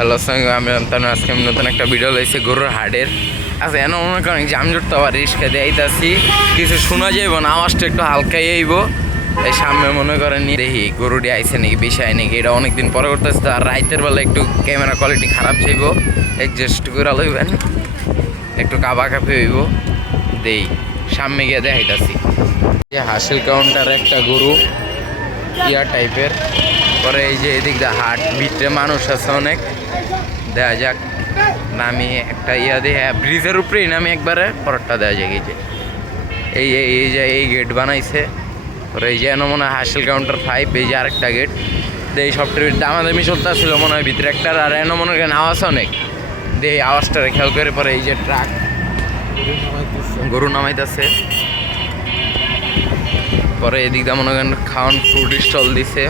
Hello সঙ্গে আমি wonton আজকে আমি নতুন একটা ভিডিও লইছি গরুর হাটের আচ্ছা এন মনে করেন জামজুট তো আবার রিস্কা দেখাইতাছি কিছু শোনা যাইব না, আওয়াজটা একটু হালকাই আইব। এই সামনে মনে করেন দেখি, গরুটি আইছে নাকি বেশি আয় নাকি, এটা অনেকদিন পরে করতেছে। আর রাইতের বেলা একটু ক্যামেরা কোয়ালিটি খারাপ চাইব অ্যাডজাস্ট করে লইবেন। একটু কাবা কাপি হইব। দেই, সামনে গিয়ে দেখাইতাছি। যে হাসিল কাউন্টার একটা গরু, ইয়া টাইপের পরে এই যে এদিক দিয়ে হাট, ভিতরে মানুষ আছে অনেক। দেখা যাক। নামি একটা ইয়া দিয়ে ব্রিজের উপরেই নামি একবারে পরটা দেওয়া যাক, এই যে। এই এই যে, এই গেট বানাইছে। পরে এই যে মনে হয় হাসিল কাউন্টার ফাইভ এই যে আরেকটা গেট এই সবটার দামাদামি চলতে ছিল মনে হয়, ভিতরে একটা, আর এনো মনে করেন আওয়াজ অনেক। দিয়ে এই আওয়াজটা খেয়াল করে পরে এই যে ট্রাক গরু নামাইতেছে। পরে এদিক দিয়ে মনে করেন খাওয়ান ফুড স্টল দিছে।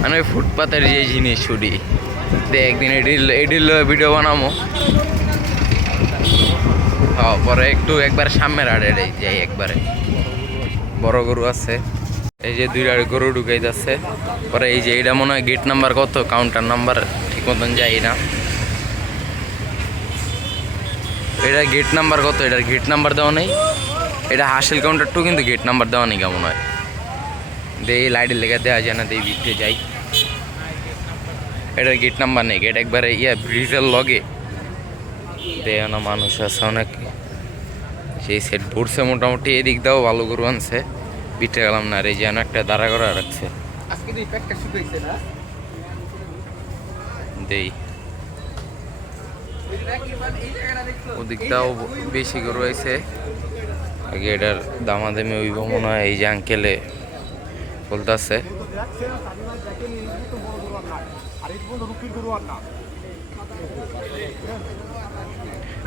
মানে ওই ফুটপাতের যে জিনিস ছুটি একদিন এডিল এডিল ভিডিও বানাবো হ্যাঁ পরে একটু একবার সামনের আড়ে যাই একবারে। বড় গরু আছে। এই যে দুই আড়ে গরু ঢুকাই যাচ্ছে। পরে এই যে এটা মনে হয় গেট নাম্বার কত কাউন্টার নাম্বার ঠিক মতন যাই না। এটা গেট নাম্বার কত এটার গেট নাম্বার দেওয়া নেই। এটা হাসিল কাউন্টার টু কিন্তু গেট নাম্বার দেওয়া নেই কেমন হয়। দে, এই লাইটের লেগে দেওয়া যায় না দিয়ে বিকতে যাই। এটার গেট নাম্বার নেই গেট একবারে ইয়া ব্রিজের লগে দেয় মানুষ আছে অনেক। সেই সেট ভরছে মোটামুটি এদিক দাও ভালো গরু আনছে। বিটে গেলাম না রে যেন একটা দাঁড়া করা রাখছে। দেই ওদিকটাও বেশি গরু আইছে। আগে এটার দামাদামি হইব মনে হয় এই যে আঙ্কেলে বলতেছে।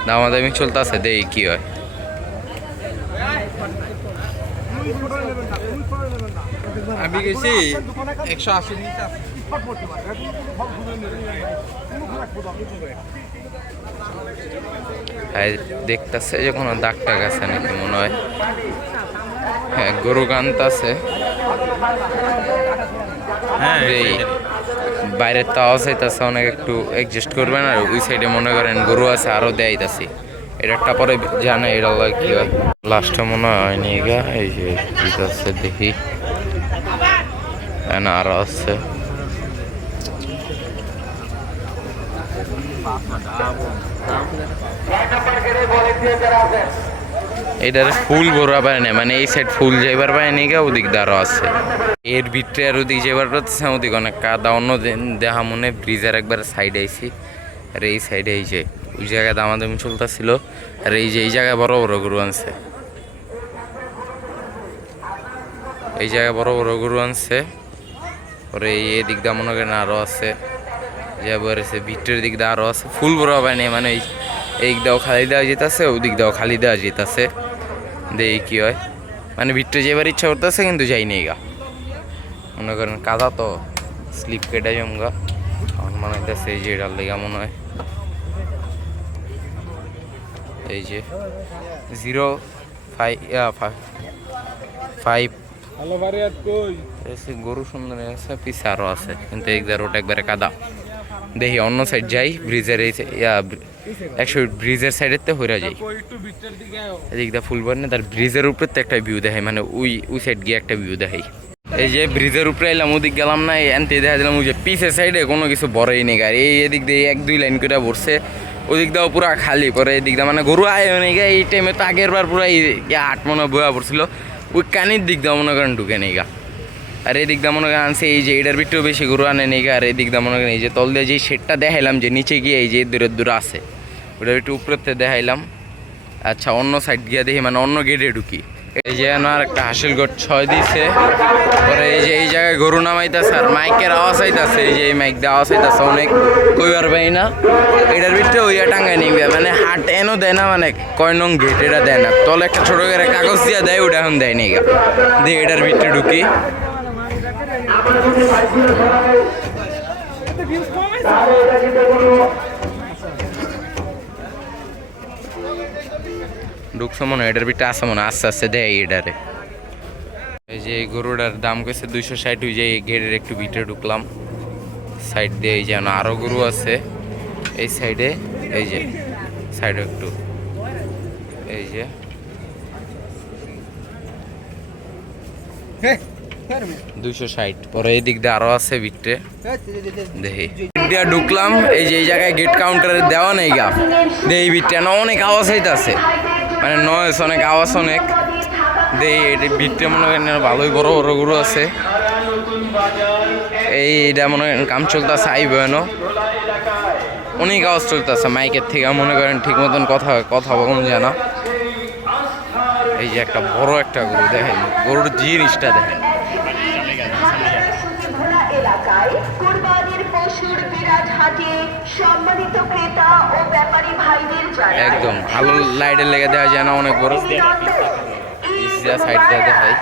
দামাদামি চলতেছে দেই কি হয়? আমি গেছি একশো আশি দেখতেছে যে কোনো দাগ টাগ আছে নাকি মনে হয়। হ্যাঁ গরু কানতাছে হ্যাঁ বাইরের তো আওয়াজ হইতাছে অনেক একটু অ্যাডজাস্ট করবেন আর ওই সাইডে মনে করেন গরু আছে আরও এটা একটা পরে জানে এটা কি হয়। লাস্টে মনে হয় নি গা, এই যে আছে দেখি। না আরও আছে। এটার ফুল ভরা পায় না মানে এই সাইড ফুল যাইবার পায় নি গা, ওদিক দ্বারও আছে। এর ভিতরে আর ওদিক যাইবার পাচ্ছে ওদিক অনেক কাদা, অন্য দেখা মনে ব্রিজের একবার সাইড আইছি। আর এই সাইডে এই যে, ওই জায়গায় দামাদামি চলতেছিল, আর এই যে এই জায়গায় বড় বড় গরু আনছে। এই জায়গায় বড় বড় গরু আনছে, পরে এই এদিক দা মনে করেন আরও আছে। যে বেড়েছে ভিতরের দিক দিয়ে আরও আছে, ফুল বড় পায় না মানে এই দিক দাও খালি দেওয়া যেতেছে, ওই দিক দাও খালি দেওয়া যেতেছে। দেখি কি হয়? মানে ভিতরে যাবার ইচ্ছা করতেছে কিন্তু যাই নেই গা। মনে করেন কাদা তো স্লিপ কেটে জমগা আমার মনে হইতেছে এই যে এটার লেগা মনে হয়। এই যে জিরো ফাইভ। ফাইভ গরু সুন্দর আছে পিছে আরও আছে কিন্তু এক রোড একবারে কাদা। দেখি অন্য সাইড যাই ব্রিজের এই একশো ব্রিজের সাইডের তো হইরা যাই। এদিক দা ফুল বানে তার ব্রিজের উপরে তো একটা ভিউ দেখাই মানে ওই ওই সাইড গিয়ে একটা ভিউ দেখাই। এই যে ব্রিজের উপরে এলাম ওদিক গেলাম না এনতে দেখা দিলাম ওই যে পিসের সাইডে কোনো কিছু বড়ই নেই গাড়ি। এই এদিক দিয়ে এক দুই লাইন করে ভরছে ওদিক দাও পুরা খালি পরে এদিক দা মানে গরু আয় নেই গা এই টাইমে তো আগের বার পুরা এই আট মনে বয়া পড়ছিল ওই কানির দিক দাও মনে করেন ঢুকে নেই গা। আর এদিক দা মনে আনছে এই যে এটার ভিতরেও বেশি গরু আনে নেই গা, আর এদিক দা মনে এই যে তল দিয়ে যে শেডটা দেখাইলাম যে নিচে গিয়ে এই যে দূরে দূরে আছে, ওটার একটু উপরেতে দেখাইলাম। আচ্ছা অন্য সাইড গিয়ে দেখি মানে অন্য গেটে ঢুকি। এই যে আর একটা হাসিল গট ছয় দিছে। পরে এই যে এই জায়গায় গরু নামাইতেছে, আর মাইকের আওয়াজ আইতাছে, এই যে এই মাইক দিয়ে আওয়াজ আইতাছে অনেক কইবার পাই না? এটার ভিতরে ওইয়া টাঙ্গাই নিবে মানে হাট এনও দেয় না মানে কয় নং গেট এটা দেয় না। তলে একটা ছোট করে কাগজ দিয়ে দেয়, ওটা এখন দেয় নিগা দিয়ে এটার ভিতরে ঢুকি। ঢুকছে মনে হয় এটার ভিতরে আসে মনে আস্তে আস্তে দেয় এটারে। এই যে এই গরুটার দাম কইছে দুইশো ষাট ওই যে গেটের একটু ভিতরে ঢুকলাম। সাইড দিয়ে এই যেন আরও গরু আছে। এই সাইডে এই যে সাইডে একটু। এই যে। দুইশো ষাট। পরে এই দিক দিয়ে আছে বিটে দেখি। ইন্ডিয়া ঢুকলাম, এই যে এই জায়গায় গেট কাউন্টারে দেওয়া নেই এই অনেক আওয়াজ হইতাছে। মানে অনেক আওয়াজ অনেক। দে মনে করেন ভালোই বড় বড় গরু আছে। এই এটা মনে করেন কাম চলতেছে, আইব এনো। অনেক আওয়াজ চলতেছে মাইকের থেকে, মনে করেন ঠিক মতন কথা কথা বলুন যায় এই যে একটা বড় একটা গরু, দেখেন। গরুর জিনিসটা দেখেন। একদম ভালো লাইটের লেগে দেওয়া যায় না অনেক বড়। সাইড দিয়ে দেখাই।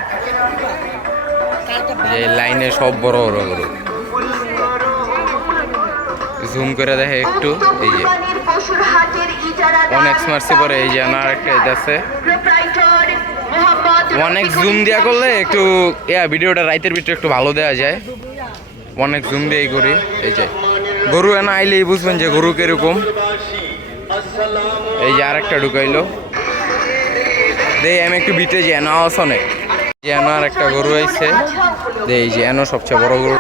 যে লাইনে সব বড় বড় গরু জুম করে দেখে একটু এই যে। এক্স মার্সি পরে এই যে আমার একটা এটা আছে। অনেক জুম দেওয়া করলে একটু ইয়া ভিডিওটা রাইতের ভিতরে একটু ভালো দেওয়া যায়। অনেক জুম দিয়েই করি এই যে। গরু এনা আইলেই বুঝবেন যে গরু কীরকম। এই যে আর একটা ঢুকাইলো। দেই আমি একটু বিটে যে এনা অনেক। যে এনা আর একটা গরু আইছে। দে এই যে এনো সবচেয়ে বড় গরু।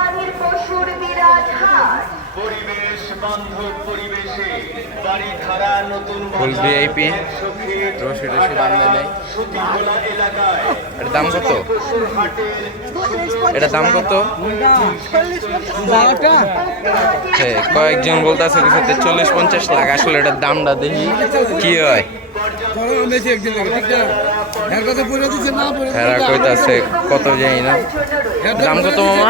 ফুল ভিআইপি রশি টসি বান্ধে নেই এটার দাম কত? এটার দাম কত? কয়েকজন বলতেছে কিছু চল্লিশ পঞ্চাশ লাখ। আসলে এটার দামটা দেখি কি হয়। হেরা কইতাছে কত? যাই না। দাম কত মামা?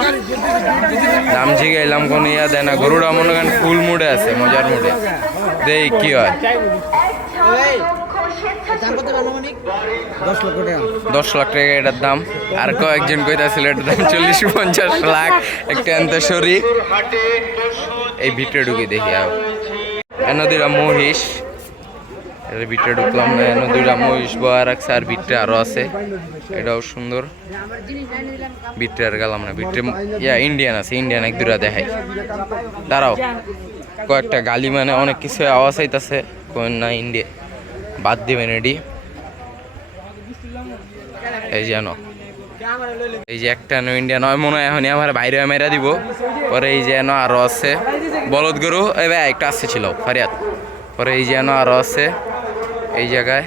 দাম জিগাইলাম কোন ইয়া দেয় না। গরুরা মনে করেন ফুল মুডে আছে মজার মুডে। দেই কি হয়? দশ লাখ টাকা এটার দাম। আর কয়েকজন কইতাছিল এটার দাম চল্লিশ পঞ্চাশ লাখ। একটা আনতে এই ভিতরে ঢুকে দেখি এন দুইটা মহিষ। এর ভিতরে ঢুকলাম না এন মহিষ বয়া রাখছে আর ভিতরে আরও আছে। এটাও সুন্দর। ভিতরে আর গেলাম না, ভিতরে ইয়া ইন্ডিয়ান আছে, ইন্ডিয়ান এক দুটা দেখাই। দাঁড়াও। কয়েকটা গালি মানে অনেক কিছু আওয়াজ আইতাছে কোন না ইন্ডিয়া বাদ দিবেন এডি। এই যেন এই যে একটা ইন্ডিয়া নয়, মনে হয় এখনই আমার বাইরে মেরা দিব। পরে এই যেন আরও আছে। বলদ গরু এই ভাই, একটা আসছে ছিল ফারিয়াত পরে এই যেন আরও আছে, এই জায়গায়।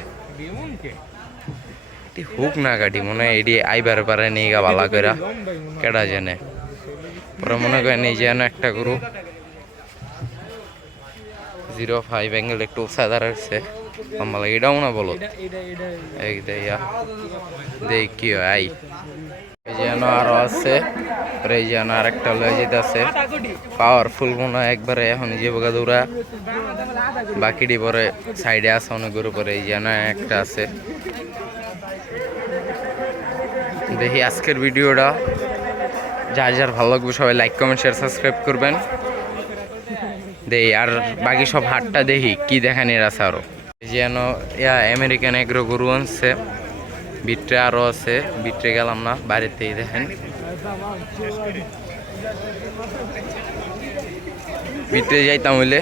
হুক না গাড়ি, মনে হয় এডি আইবার পারে নেই গা বালা কইরা। কেডা জানে। পরে মনে করেন এই যেন একটা গরু। জিরো ফাইভ অ্যাঙ্গেল একটু সাদা রাখছে লম্বা লাগে এটাও না বলো? এই দেয়া দেই কি হয় আই। এই যেন আরও আছে। আর এই যেন আরেকটা লয়ে যেতেছে পাওয়ারফুল মনে হয় একবারে এখন যে বোকা দৌড়া। বাকিটি পরে সাইডে আছে অনেক গরু পরে এই যেন একটা আছে। দেখি আজকের ভিডিওটা। যার যার ভালো লাগবে সবাই লাইক কমেন্ট শেয়ার সাবস্ক্রাইব করবেন। দেই আর বাকি সব হাটটা দেখি কি দেখানির আছে আরও। এই যেন, ইয়া আমেরিকান এগ্রো গরু আনছে। বিট্রে আরও আছে, বিট্রে গেলাম না, বাড়িতেই দেখেন। বিট্রে যাইতাম হইলে,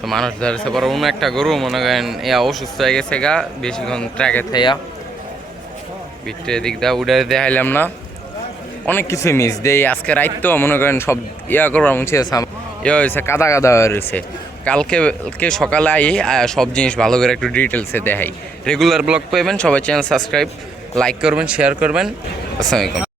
তো মানুষ ধরেছে পরে অন্য একটা গরু, মনে করেন, ইয়া, অসুস্থ হয়ে গেছে গা বেশিক্ষণ ট্র্যাকে থাইয়া। বিট্রে দিক দা উড়ে দেখাইলাম না। অনেক কিছু মিস দেই, আজকে রাইত তো, মনে করেন, সব ইয়া করবার মুছে হয়েছে কাদা কাদা হয়ে রয়েছে। কালকে কালকে সকালে আই সব জিনিস ভালো করে একটু ডিটেলসে দেখাই। রেগুলার ব্লগ পাবেন সবাই চ্যানেল সাবস্ক্রাইব লাইক করবেন শেয়ার করবেন। আসসালামু আলাইকুম।